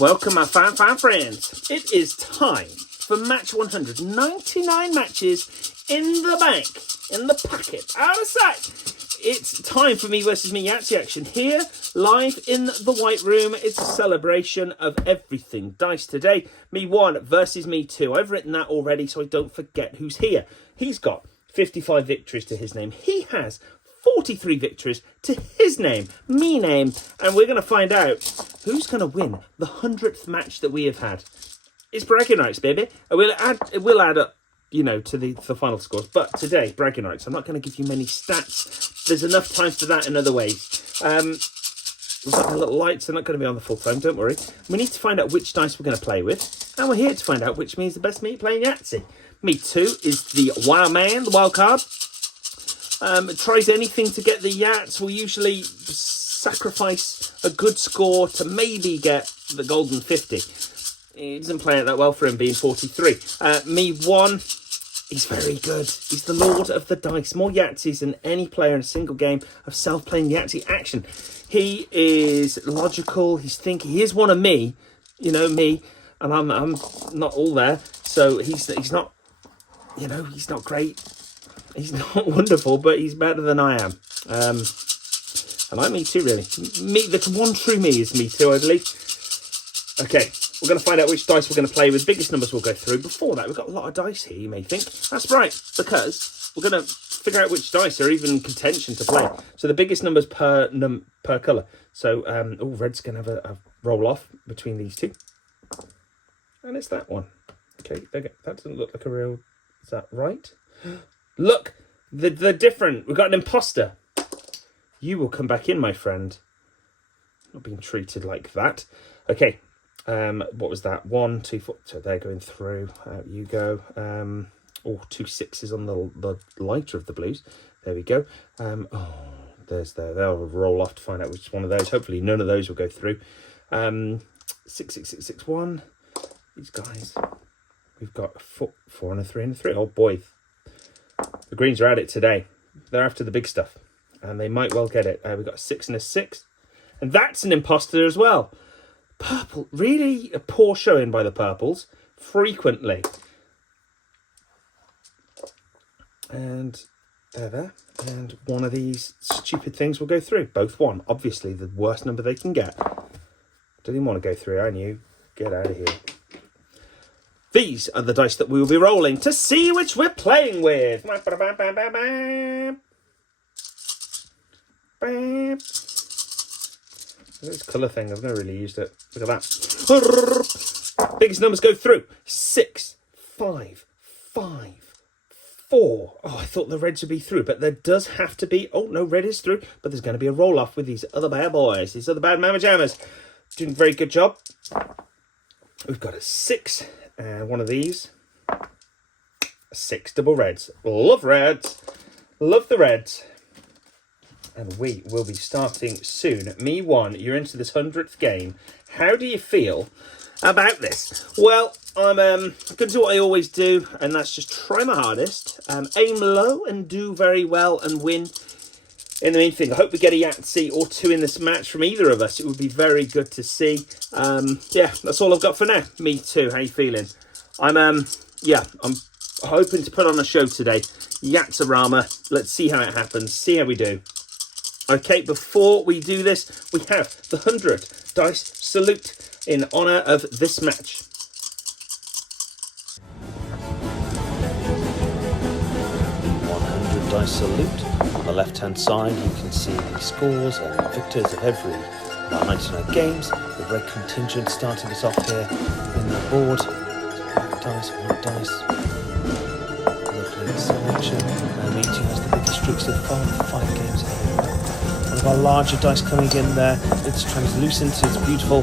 Welcome, my fan friends. It is time for match 199 matches in the bank, in the pocket, out of sight. It's time for Me versus Me Yahtzee action here, live in the White Room. It's a celebration of everything dice today. Me 1 versus Me 2. I've written that already so I don't forget who's here. He's got 55 victories to his name. He has 43 victories to his name, me name, and we're going to find out who's going to win the 100th match that we have had. It's bragging rights, baby. It will add up, you know, to the final scores. But today, bragging rights. I'm not going to give you many stats. There's enough time for that in other ways. We've got the little lights. They're not going to be on the full time. Don't worry. We need to find out which dice we're going to play with, and we're here to find out which me is the best me at playing Yahtzee. Me 2 is the wild man, the wild card. Tries anything to get the Yahts. Will usually sacrifice a good score to maybe get the golden 50. It doesn't play out that well for him being 43. Me 1, he's very good. He's the lord of the dice. More Yahtzees than any player in a single game of self-playing Yahtzee action. He is logical. He's thinking. He is one of me, you know, me, and I'm not all there. So he's not, you know, he's not great. He's not wonderful, but he's better than I am. And I'm Me 2, really. Me, the one true me is Me 2, I believe. Okay, we're going to find out which dice we're going to play with. Biggest numbers we'll go through. Before that, we've got a lot of dice here, you may think. That's right, because we're going to figure out which dice are even in contention to play. So the biggest numbers per colour. So, red's going to have a roll-off between these two. And it's that one. Okay, that doesn't look like a real... Is that right? Look, they're different. We've got an imposter. You will come back in, my friend. Not being treated like that. Okay, what was that? 1, 2, 4. So they're going through. Out you go. 2 6s on the lighter of the blues. There we go. They'll roll off to find out which one of those. Hopefully none of those will go through. 6 6 6 6 1. These guys. We've got a 4 and a 3 and a 3. Oh boy. The greens are at it today. They're after the big stuff. And they might well get it. We've got a 6 and a 6. And that's an imposter as well. Purple. Really a poor showing by the purples. Frequently. And they're there. And one of these stupid things will go through. Both 1. Obviously the worst number they can get. Didn't even want to go through. I knew. Get out of here. These are the dice that we will be rolling to see which we're playing with. This colour thing, I've never really used it. Look at that. Biggest numbers go through. 6, 5, 5, 4. Oh, I thought the reds would be through, but there does have to be... Oh, no, red is through, but there's going to be a roll-off with these other bad boys. These other bad mama jammers. Doing a very good job. We've got a 6... And one of these, 6 double reds. Love reds. Love the reds. And we will be starting soon. Me 1, you're into this 100th game. How do you feel about this? Well, I'm going to do what I always do, and that's just try my hardest. Aim low and do very well and win. In the main thing, I hope we get a Yahtzee or 2 in this match from either of us. It would be very good to see. Yeah, that's all I've got for now. Me 2, how you feeling? I'm hoping to put on a show today. Yatzarama. Let's see how it happens. See how we do. Okay, before we do this, we have the 100 dice salute in honour of this match. Dice salute. On the left hand side you can see the scores and the victors of every 99 games. The red contingent starting us off here in the board. Black dice, white dice. Lovely selection. Me 2 has the biggest streak so far, 5 games ahead. One of our larger dice coming in there. It's translucent, it's beautiful.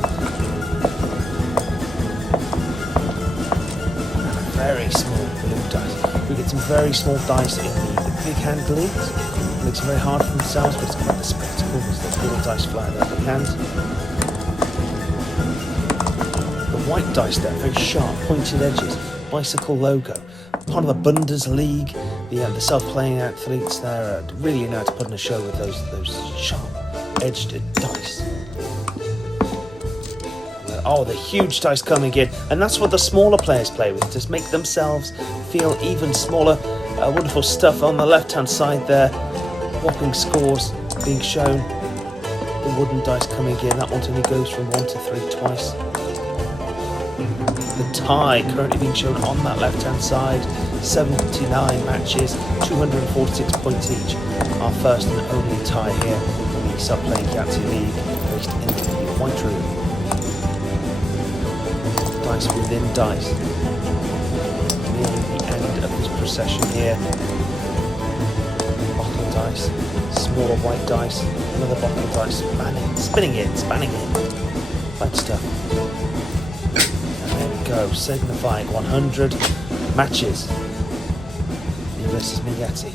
Very small blue dice. We get some very small dice in the big hand leagues. It makes it very hard for themselves, but it's quite a spectacle because the little dice fly out of their big hands. The white dice there, very sharp, pointed edges, bicycle logo. Part of the Bundesliga, the self-playing athletes there really know how to put in a show with those sharp edged dice. Oh, the huge dice coming in. And that's what the smaller players play with, just make themselves feel even smaller. Wonderful stuff on the left-hand side there. Whopping scores being shown. The wooden dice coming in. That one only goes from 1 to 3 twice. The tie currently being shown on that left-hand side. 79 matches, 246 points each. Our first and only tie here in the Playing Yahtzee League, based in the White Room. Dice within dice. Nearing the end of this procession here. Bottle dice, smaller white dice, another bottle dice, spinning it. Fun stuff. And there we go, signifying 100 matches. Me versus Me Yahtzee.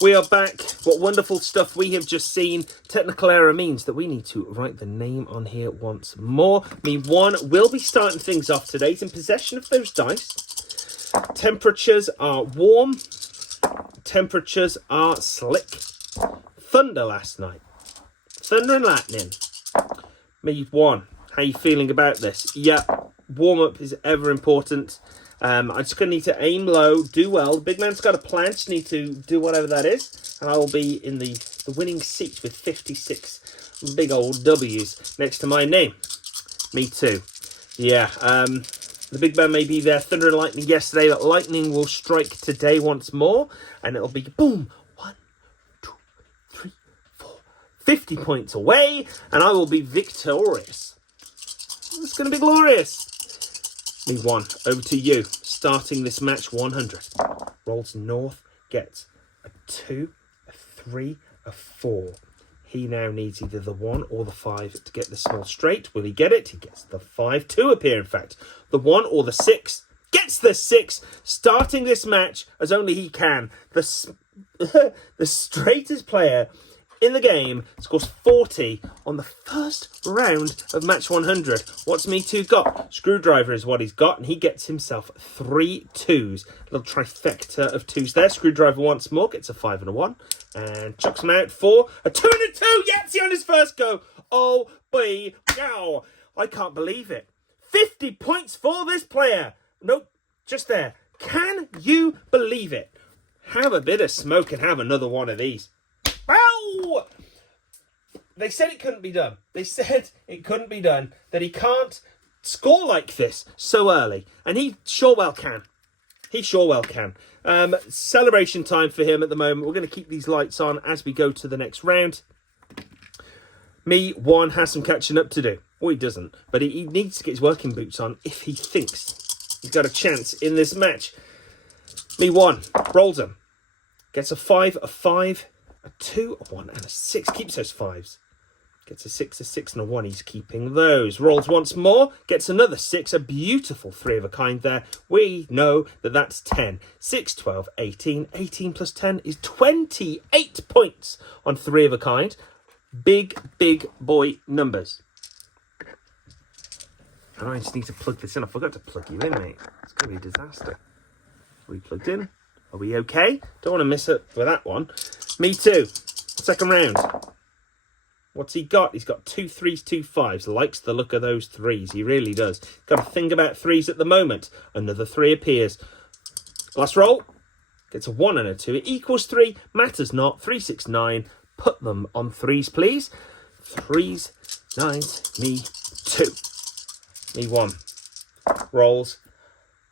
We are back. What wonderful stuff we have just seen. Technical error means that we need to write the name on here once more. Me one will be starting things off today. He's in possession of those dice. Temperatures are warm. Temperatures are slick. Thunder last night. Thunder and lightning. Me one. How you feeling about this? Yeah, warm-up is ever important. I'm just going to need to aim low, do well. The big man's got a plan, just need to do whatever that is. And I will be in the winning seat with 56 big old W's next to my name. Me too. Yeah, the big man may be there. Thunder and lightning yesterday, but lightning will strike today once more. And it'll be boom. 1, 2, 3, 4. 50 points away. And I will be victorious. It's going to be glorious. Me one, over to you. Starting this match 100. Rolls north, gets a 2, a 3, a 4. He now needs either the 1 or the 5 to get the small straight. Will he get it? He gets the 5 to appear, in fact. The 1 or the 6 gets the 6. Starting this match as only he can. The straightest player in the game scores 40 on the first round of match 100. What's Me 2 got? Screwdriver is what he's got, and he gets himself 3 2s. A little trifecta of 2s there. Screwdriver once more gets a 5 and a 1, and chucks him out for a 2 and a 2. Yahtzee on his first go. Oh boy, wow! I can't believe it. 50 points for this player. Nope, just there. Can you believe it? Have a bit of smoke and have another one of these. Ow! They said it couldn't be done. They said it couldn't be done. That he can't score like this so early. And he sure well can. He sure well can. Celebration time for him at the moment. We're going to keep these lights on as we go to the next round. Me one has some catching up to do. Or he doesn't. But he needs to get his working boots on if he thinks he's got a chance in this match. Me one rolls him. Gets a 5, a 5. A 2, a 1, and a 6. Keeps those 5s. Gets a 6, a 6, and a 1. He's keeping those. Rolls once more. Gets another 6. A beautiful 3 of a kind there. We know that that's 10. 6, 12, 18. 18 plus 10 is 28 points on 3 of a kind. Big, big boy numbers. And I just need to plug this in. I forgot to plug you in, mate. It's going to be a disaster. Are we plugged in? Are we okay? Don't want to miss it with that one. Me too. Second round. What's he got? He's got 2 3s, 2 5s. Likes the look of those 3s. He really does. Got to think about 3s at the moment. Another 3 appears. Last roll. Gets a 1 and a 2. It equals 3. Matters not. 3, 6, 9. Put them on 3s, please. 3s, 9s. Me 2. Me 1. Rolls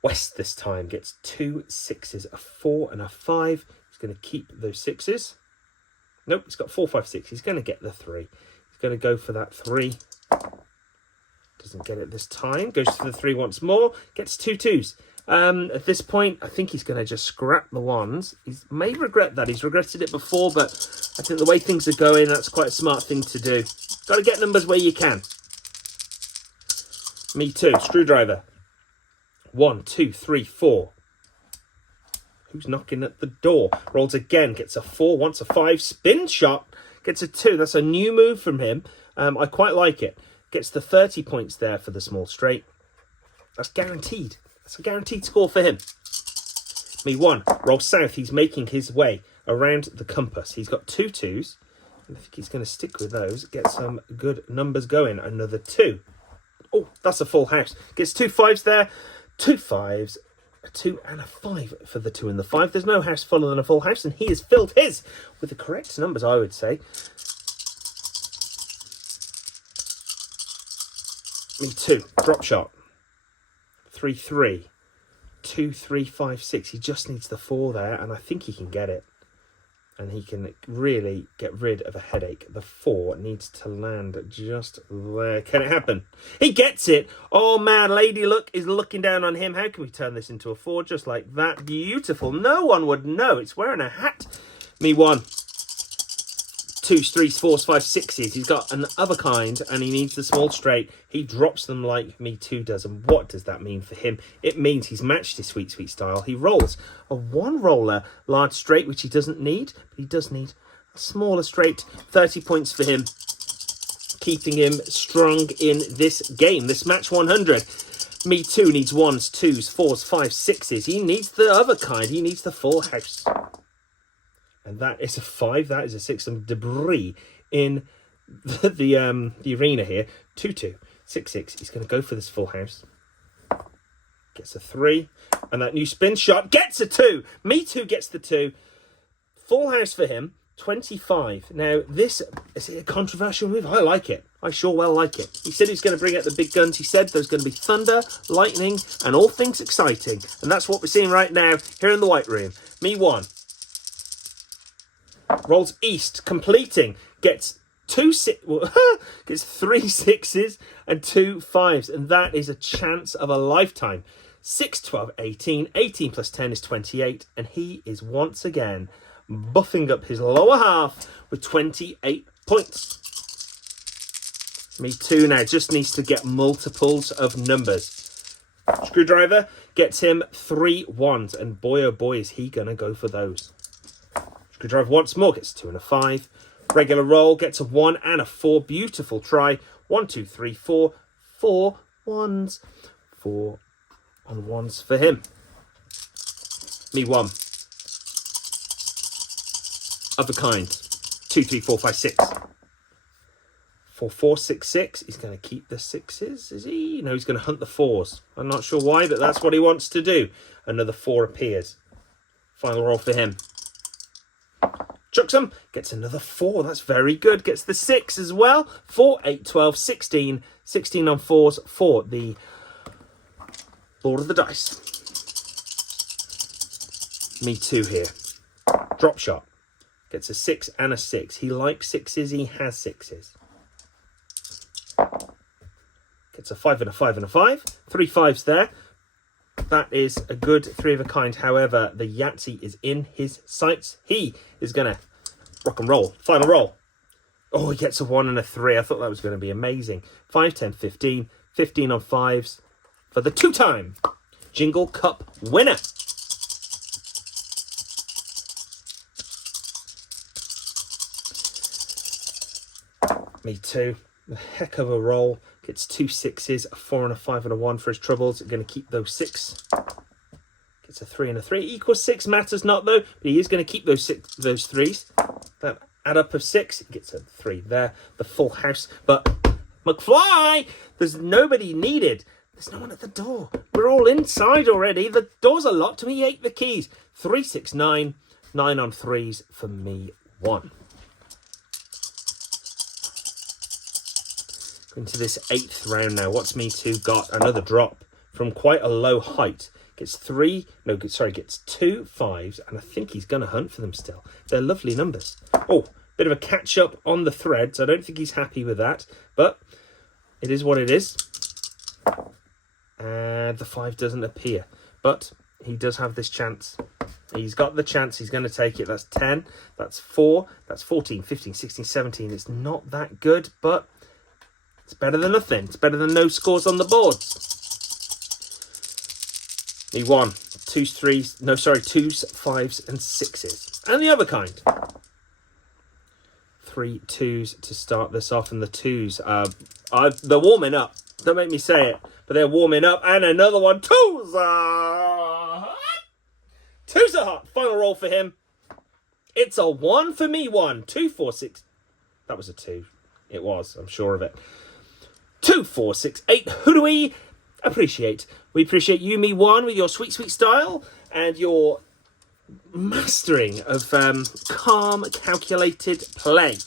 west this time. Gets 2 6s, a 4 and a 5. Going to keep those 6s. Nope, he's got 4, 5, 6. He's going to get the 3. He's going to go for that 3. Doesn't get it this time. Goes for the 3 once more. Gets 2 2s. At this point, I think he's going to just scrap the 1s. He may regret that. He's regretted it before, but I think the way things are going, that's quite a smart thing to do. Got to get numbers where you can. Me too. Screwdriver. 1, 2, 3, 4. Who's knocking at the door? Rolls again, gets a 4, wants a 5, spin shot, gets a 2. That's a new move from him. I quite like it. Gets the 30 points there for the small straight. That's guaranteed. That's a guaranteed score for him. Me one, roll south. He's making his way around the compass. He's got 2 2s. I think he's going to stick with those. Get some good numbers going. Another 2. Oh, that's a full house. Gets 2 5s there. 2 5s. A 2 and a 5 for the 2 and the 5. There's no house fuller than a full house, and he has filled his with the correct numbers, I would say. Me 2. Drop shot. 3 3. 2 3 5 6. He just needs the 4 there, and I think he can get it. And he can really get rid of a headache. The 4 needs to land just there. Can it happen? He gets it. Oh, man. Lady Luck is looking down on him. How can we turn this into a 4 just like that? Beautiful. No one would know. It's wearing a hat. Me 1. 2s, 3s, 4s, 5s, 6s. He's got an other kind, and he needs the small straight. He drops them like Me Too does. And what does that mean for him? It means he's matched his sweet, sweet style. He rolls a 1 roller large straight, which he doesn't need, but he does need a smaller straight. 30 points for him, keeping him strong in this game. This match 100. Me Too needs 1s, 2s, 4s, 5s, 6s. He needs the other kind. He needs the full house. And that is a 5. That is a 6. Some debris in the arena here. 2 2. 6 6. He's going to go for this full house. Gets a 3. And that new spin shot gets a 2. Me Too gets the 2. Full house for him. 25. Now, this is a controversial move. I like it. I sure well like it. He said he's going to bring out the big guns. He said there's going to be thunder, lightning, and all things exciting. And that's what we're seeing right now here in the White Room. Me 1. Rolls east, completing, gets 3 6s and 2 5s, and that is a chance of a lifetime. 6, 12, 18, 18 plus 10 is 28, and he is once again buffing up his lower half with 28 points. Me Too now just needs to get multiples of numbers. Screwdriver gets him 3 1s, and boy oh boy is he gonna go for those. Screwdriver once more, gets 2 and a 5. Regular roll, gets a 1 and a 4. Beautiful try. 1, 2, 3, 4. 4 1s. 4 on 1s for him. Me 1. Other kind. 2, 3, 4, 5, 6. 4, 4, 6, 6. He's going to keep the 6s, is he? No, he's going to hunt the 4s. I'm not sure why, but that's what he wants to do. Another 4 appears. Final roll for him. Chucks him, gets another 4. That's very good. Gets the 6 as well. 4, 8, 12, 16. 16 on 4s for the Lord of the Dice. Me Too here. Drop shot. Gets a 6 and a 6. He likes 6s. He has 6s. Gets a 5 and a 5 and a 5. 3 5s there. That is a good 3 of a kind. However, the Yahtzee is in his sights. He is going to rock and roll. Final roll. Oh, he gets a 1 and a 3. I thought that was going to be amazing. 5, 10, 15. 15 on 5s for the 2-time Jingle Cup winner. Me Too. A heck of a roll. Gets 2 6s, a 4 and a 5 and a 1 for his troubles. Going to keep those 6. Gets a 3 and a 3. Equals 6 matters not though, but he is going to keep those 3s. That add up of 6. He gets a 3 there. The full house. But McFly, there's nobody needed. There's no one at the door. We're all inside already. The doors are locked. We ate the keys. 3, 6, 9. 9 on 3s for me 1. Into this 8th round now. What's Me Too got? Another drop from quite a low height. Gets 2 5s, and I think he's going to hunt for them still. They're lovely numbers. Oh, bit of a catch up on the threads. I don't think he's happy with that, but it is what it is. And the 5 doesn't appear, but he does have this chance. He's got the chance. He's going to take it. That's 10. That's 4. That's 14, 15, 16, 17. It's not that good, but it's better than nothing. It's better than no scores on the boards. He won. 2s, 3s, 2s, 5s, and 6s. And the other kind. 3 2s to start this off, and the 2s. They're warming up. Don't make me say it, but they're warming up. And another one. 2s are hot. 2s are hot. Final roll for him. It's a 1 for me, 1. 2, 4, 6. That was a 2. It was, I'm sure of it. 2, 4, 6, 8. Who do we appreciate? We appreciate you, me, 1, with your sweet, sweet style and your mastering of calm, calculated play.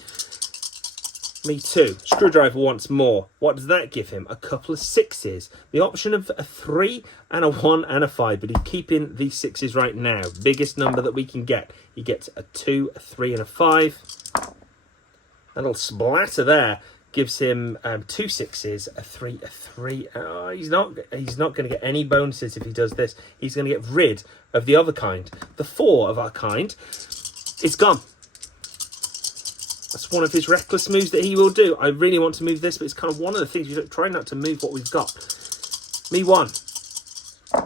Me 2. Screwdriver once more. What does that give him? A couple of 6s. The option of a 3 and a 1 and a 5. But he's keeping these 6s right now. Biggest number that we can get. He gets a 2, a 3 and a 5. That little splatter there gives him 2 6s, a 3, a 3. Oh, he's not going to get any bonuses if he does this. He's going to get rid of the other kind. The 4 of our kind is gone. That's one of his reckless moves that he will do. I really want to move this, but it's kind of one of the things. We try not to move what we've got. Me 1.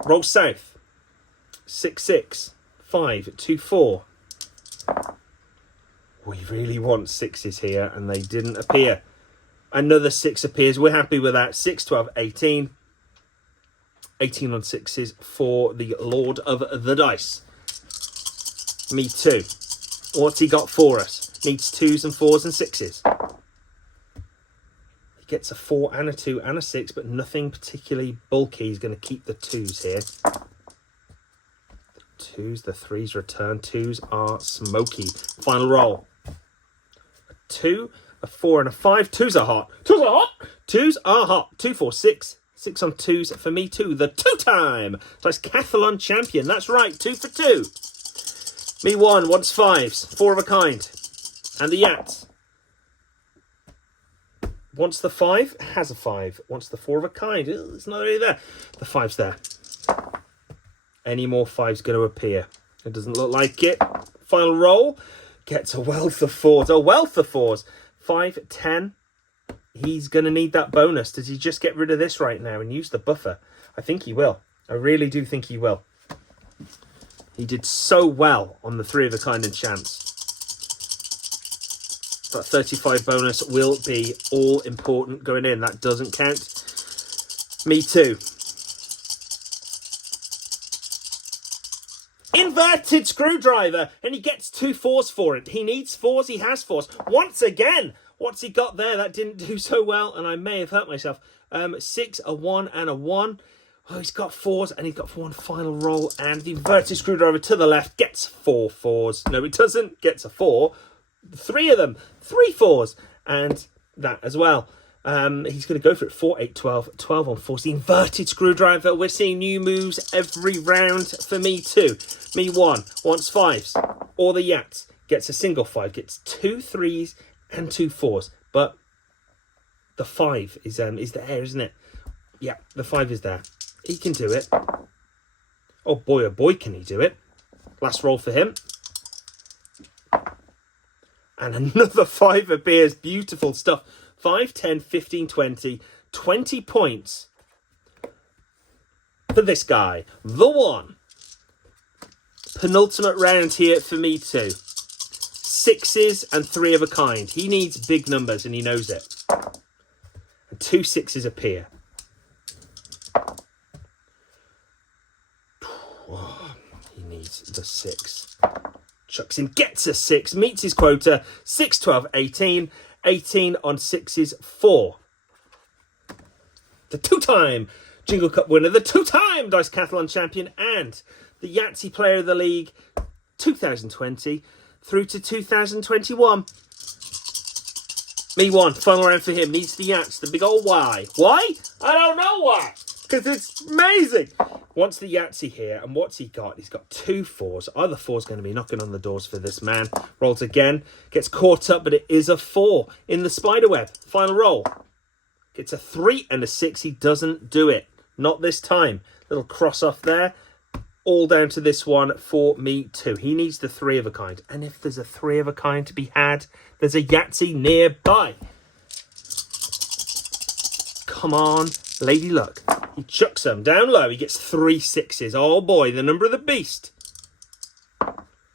Roll south. 6, 6. 5, 2, 4. We really want 6s here, and they didn't appear. Another 6 appears. We're happy with that. 6, 12, 18. 18 on 6s for the Lord of the Dice. Me 2. What's he got for us? Needs 2s and 4s and 6s. He gets a 4 and a 2 and a 6, but nothing particularly bulky. He's going to keep the 2s here. The 2s, the 3s return. 2s are smoky. Final roll. A 2, a 4 and a 5. 2s are hot. 2s are hot. 2s are hot. 2, 4, 6. 6 on 2s for me 2. The 2-time Decathlon champion. That's right. 2 for 2. Me 1 wants 5s. 4 of a kind. And the Yahtzee wants the 5, has a 5. Wants the 4 of a kind. It's not really there. The 5's there. Any more 5's going to appear. It doesn't look like it. Final roll. Gets a wealth of 4s. A wealth of 4s. 5, 10. He's going to need that bonus. Does he just get rid of this right now and use the buffer? I think he will. I really do think he will. He did so well on the 3 of a kind and chance. That 35 bonus will be all important going in. That doesn't count. Me 2. Inverted screwdriver, and he gets 2 4s for it. He needs 4s, he has 4s. Once again, what's he got there? That didn't do so well, and I may have hurt myself. 6, a 1 and a 1. Oh, he's got 4s, and he's got 1 final roll, and the inverted screwdriver to the left gets 4 4s. No, it doesn't. Gets a 4. 3 of them. 3 4s. And that as well. He's going to go for it. 4, 8, 12. 12 on 4s. The inverted screwdriver. We're seeing new moves every round for me 2. Me 1 wants 5s. Or the Yahtzee gets a single 5. Gets 2 3s and 2 4s. But the 5 is there, isn't it? Yeah, the 5 is there. He can do it. Oh boy, can he do it. Last roll for him. And another 5 appears. Beautiful stuff. 5, 10, 15, 20. 20 points for this guy. The 1. Penultimate round here for me 2. 6s and 3 of a kind. He needs big numbers and he knows it. And 2 6s appear. Oh, he needs the 6. Chucks in, gets a 6, meets his quota. 6, 12, 18. 18 on 6s, 4. The 2-time Jingle Cup winner, the 2-time Decathlon champion, and the Yahtzee Player of the League 2020 through to 2021. Me 1, final round for him. Needs the Yahtzee, the big old Y. Why? I don't know why. Because it's amazing. Wants the Yahtzee here, and what's he got? He's got 2 4s. Are the 4s going to be knocking on the doors for this man? Rolls again, gets caught up, but it is a 4 in the spiderweb. Final roll. Gets a 3 and a 6. He doesn't do it. Not this time. Little cross off there. All down to this one for me 2. He needs the 3 of a kind. And if there's a 3 of a kind to be had, there's a Yahtzee nearby. Come on, Lady Luck. He chucks them down low. He gets 3 6s. Oh boy, the number of the beast.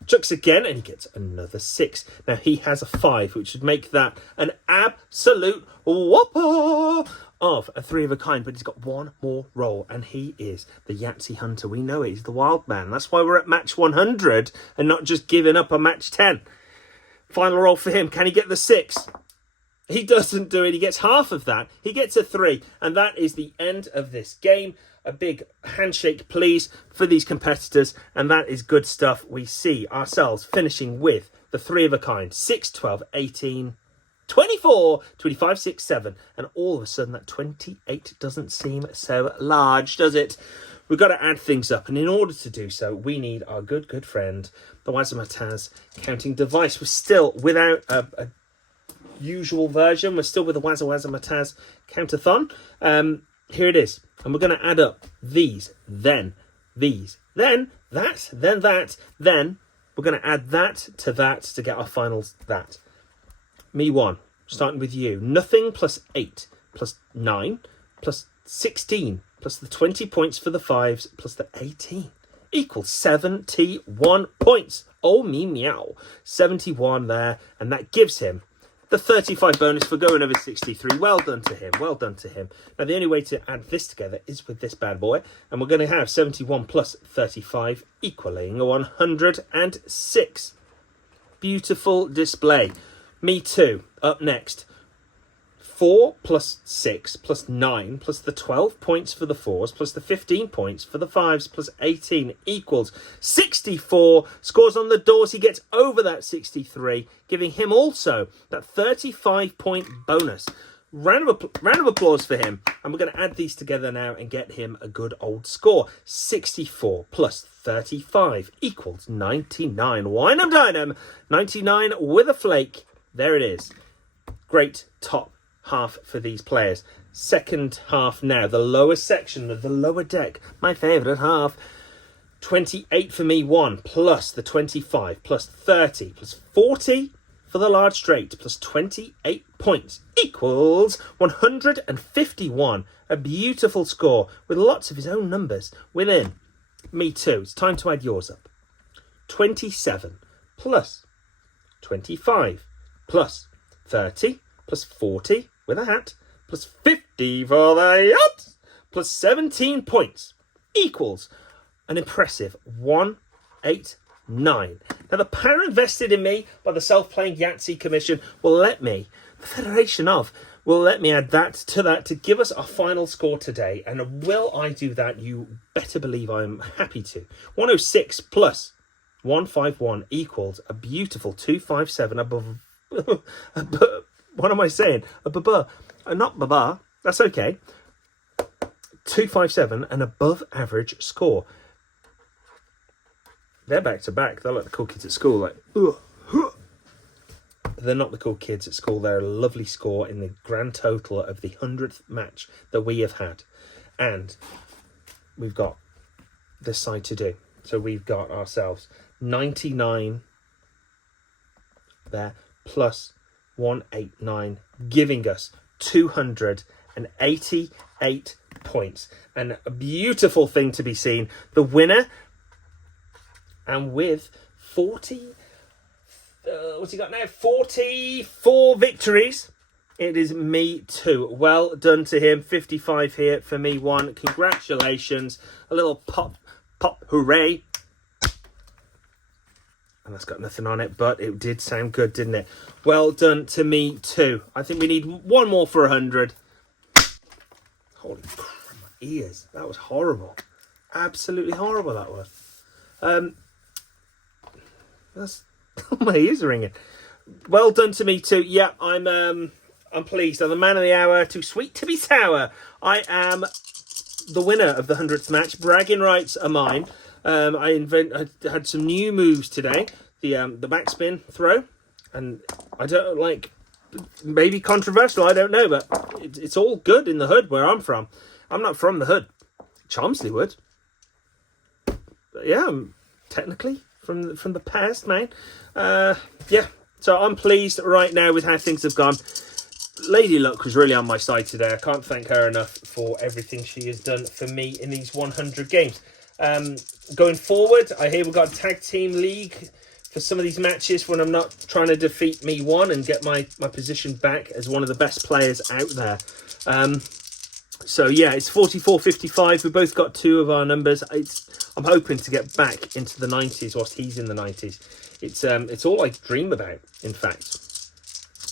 Chucks again, and he gets another 6. Now he has a 5, which would make that an absolute whopper. of a three of a kind, but he's got one more roll, and he is the Yahtzee hunter. We know it. He's the wild man. That's why we're at match 100 and not just giving up on match 10. Final roll for him. Can he get the 6? He doesn't do it. He gets half of that. He gets a 3, and that is the end of this game. A big handshake, please, for these competitors, and that is good stuff. We see ourselves finishing with the three of a kind, 6, 12, 18, 24, 25, 6, 7, and all of a sudden that 28 doesn't seem so large, does it? We've got to add things up, and in order to do so, we need our good friend, the Wazamataz counting device. We're still without a usual version. We're still with the Wazamataz countathon. Here it is, and we're going to add up these, then these, then that, then that, then we're going to add that to get our finals that. Me 1, starting with you. Nothing plus 8 plus 9 plus 16 plus the 20 points for the 5s plus the 18 equals 71 points. Oh, me meow. 71 there, and that gives him the 35 bonus for going over 63. Well done to him. Well done to him. Now, the only way to add this together is with this bad boy. And we're going to have 71 plus 35 equaling 106. Beautiful display. Me 2. Up next. 4 plus 6 plus 9 plus the 12 points for the 4s plus the 15 points for the 5s plus 18 equals 64. Scores on the doors. He gets over that 63, giving him also that 35-point bonus. Round of applause for him. And we're going to add these together now and get him a good old score. 64 plus 35 equals 99. Wine and dine 99 with a flake. There it is. Great top half for these players. Second half now, the lower section of the lower deck, my favourite half. 28 for me 1 plus the 25 plus 30 plus 40 for the large straight plus 28 points equals 151. A beautiful score with lots of his own numbers within. Me 2. It's time to add yours up. 27 plus 25 plus 30 plus 40 with a hat, plus 50 for the yacht, plus 17 points equals an impressive 189. Now, the power invested in me by the Self-Playing Yahtzee Commission will let me, the Federation of, will let me add that to give us our final score today. And will I do that? You better believe I'm happy to. 106 plus 151 equals a beautiful 257 above... What am I saying? Not baba. That's okay. 257, an above average score. They're back to back. They're like the cool kids at school. Like, they're not the cool kids at school. They're a lovely score in the grand total of the 100th match that we have had. And we've got this side to do. So we've got ourselves 99 there plus 189, giving us 288 points. And a beautiful thing to be seen. The winner, and with 40, what's he got now? 44 victories. It is Me 2. Well done to him. 55 here for Me 1. Congratulations. A little pop, hooray. And that's got nothing on it, but it did sound good, didn't it? Well done to Me 2. I think we need one more for 100. Holy crap, my ears. That was horrible. Absolutely horrible, that was. That's my ears are ringing. Well done to Me 2. Yeah, I'm pleased. I'm the man of the hour. Too sweet to be sour. I am the winner of the 100th match. Bragging rights are mine. I had some new moves today. The backspin throw, and I don't like, maybe controversial, I don't know, but it's all good in the hood where I'm from. I'm not from the hood. Chelmsley would. But yeah, I'm technically from the past, man. Yeah, so I'm pleased right now with how things have gone. Lady Luck was really on my side today. I can't thank her enough for everything she has done for me in these 100 games. Going forward, I hear we've got a tag team league for some of these matches when I'm not trying to defeat Me 1 and get my position back as one of the best players out there. So yeah, it's 44.55. We both got 2 of our numbers. I'm hoping to get back into the 90s whilst he's in the 90s. It's all I dream about, in fact.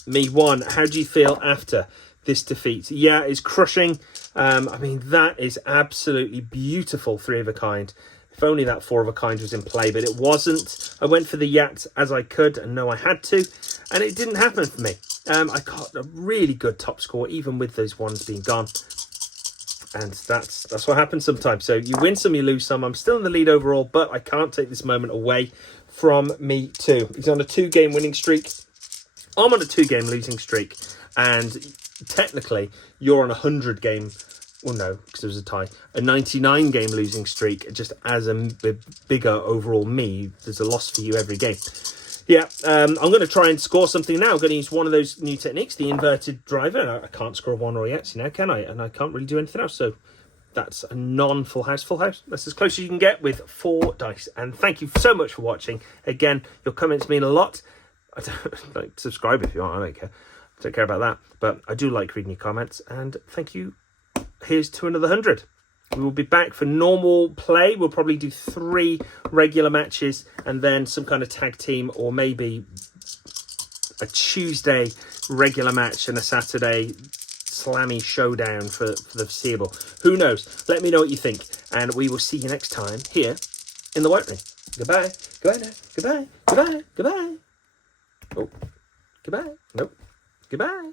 Me 1, how do you feel after this defeat? Yeah, it's crushing. I mean, that is absolutely beautiful 3 of a kind. If only that 4 of a kind was in play, but it wasn't. I went for the Yahtzee as I could and know I had to, and it didn't happen for me. I got a really good top score, even with those ones being gone. And that's what happens sometimes. So you win some, you lose some. I'm still in the lead overall, but I can't take this moment away from me too. He's on a 2-game winning streak. I'm on a 2-game losing streak. And technically, you're on a 100-game... Well, no, because it was a tie. A 99-game losing streak. Just as a bigger overall me, there's a loss for you every game. Yeah, I'm going to try and score something now. I'm going to use one of those new techniques, the inverted driver. I can't score a 1 or a Yahtzee now, can I? And I can't really do anything else. So that's a non-full house. Full house. That's as close as you can get with 4 dice. And thank you so much for watching. Again, your comments mean a lot. I don't like, subscribe if you want. I don't care. I don't care about that. But I do like reading your comments. And thank you. Here's to another 100. We will be back for normal play. We'll probably do 3 regular matches and then some kind of tag team, or maybe a Tuesday regular match and a Saturday slammy showdown for the foreseeable. Who knows? Let me know what you think, and we will see you next time here in the White Ring. Goodbye. Goodbye now. Goodbye. Goodbye. Goodbye. Oh. Goodbye. Nope. Goodbye.